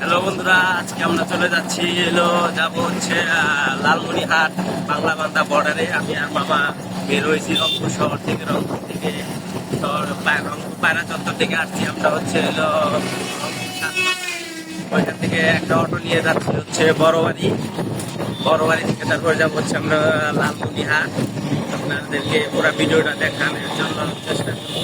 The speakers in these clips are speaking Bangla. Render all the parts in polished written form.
হ্যালো বন্ধুরা, আজকে আমরা চলে যাচ্ছি যাব হচ্ছে লালমনিরহাট বাংলাবান্ধা বর্ডারে। আমি আর মামা বের হয়েছি রংপুর শহর থেকে। রংপুর থেকে রংপুর পায়রা চত্বর থেকে আসছি আমরা হচ্ছে ওইখান থেকে একটা অটো নিয়ে যাচ্ছি হচ্ছে বড়বাড়ি থেকে। তারপরে যাবো হচ্ছে আমরা লালমনিরহাট। আপনাদেরকে পুরো ভিডিওটা দেখানোর জন্য চেষ্টা করবো।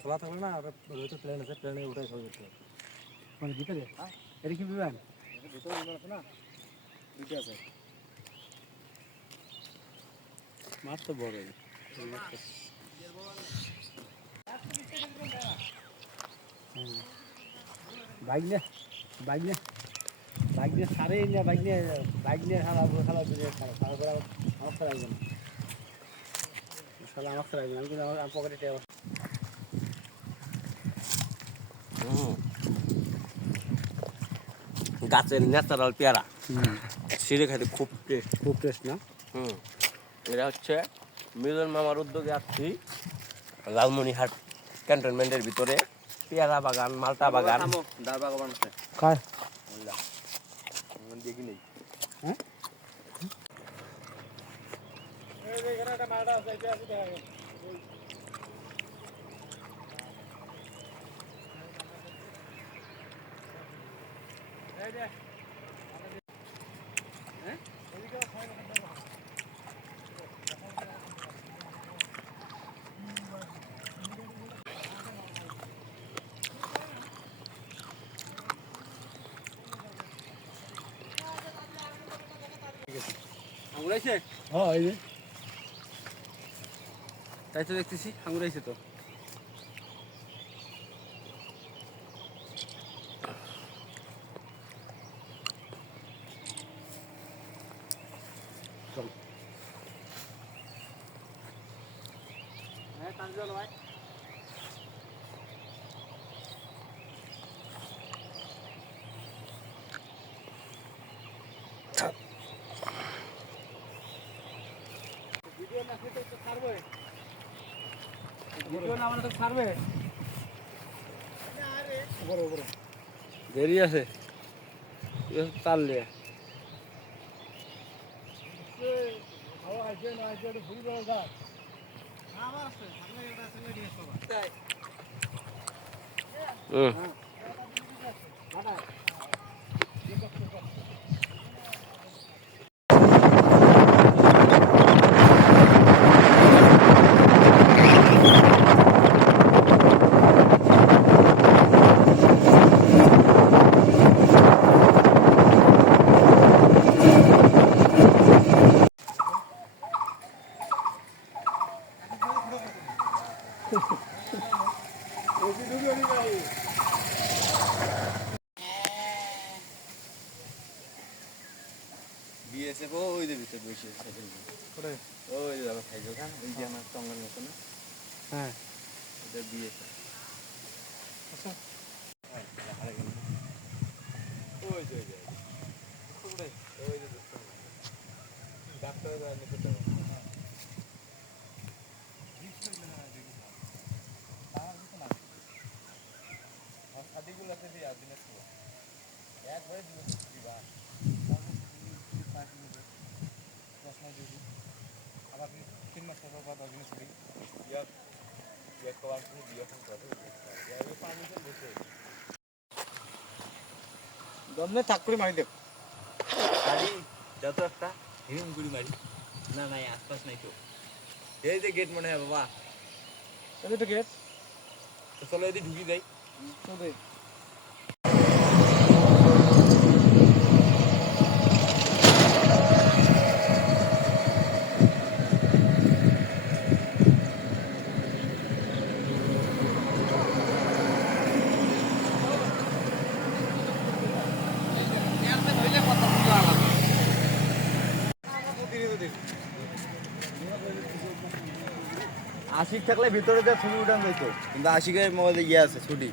খোলা থাকলে না হয়তো প্লেন আছে, প্লেনে উঠে সব যেতে হবে। মানে ভিতরে এটা কি বিমান? ভিতরে বিমান আছে না, দুটো আছে। মাছ তো বড়। বাইক নিয়ে সারে না, বাইক নিয়ে খালা দূরে খালা আমার সারা আসবে না, আমার সারা আসবে না। আমি কিন্তু আমার পকেটে গাছের ন্যাচারাল পেয়ারা, সিঁড়ে খাইতে খুব টেস্ট না। এটা হচ্ছে মিলন মামার উদ্যোগে আসছি লালমনিরহাট ক্যান্টনমেন্টের ভিতরে। পেয়ারা বাগান, মালটা বাগান, বাগান আছে। কার দেখি নেই। হ্যাঁ আঙুর আইছে? হ্যাঁ এই যে তাই তো দেখতেছি, আঙুর আইছে তো। দেরি আছে চাললে বিএসএফ ওই যে ভিতরে বসে আছে। ওই যে আমার খাইছো খান, ওই যে আমার টঙ্গার মতো না। হ্যাঁ এটা বিএসএফ। আচ্ছা ওই যে ডাক্তার নিতে হবে। সাদিগুলোতে দিয়ে দিনে একবারে দিবা আবার 3 মাস পর 10 দিনে ছুটি দমনে থাক করে মারি দেব। মারি যত একটা হিরুম গুড়ি মারি না নাই আশপাশ নাই তো এই যে গেট মনে হয় বাবা এই তো গেট তো চলো এদিকে ঢুকি যাই চলে আশিক থাকলে ভিতরে যা ছবি উঠান যাইতো কিন্তু আশিকের মোবাইলে ইয়ে আছে ছুটি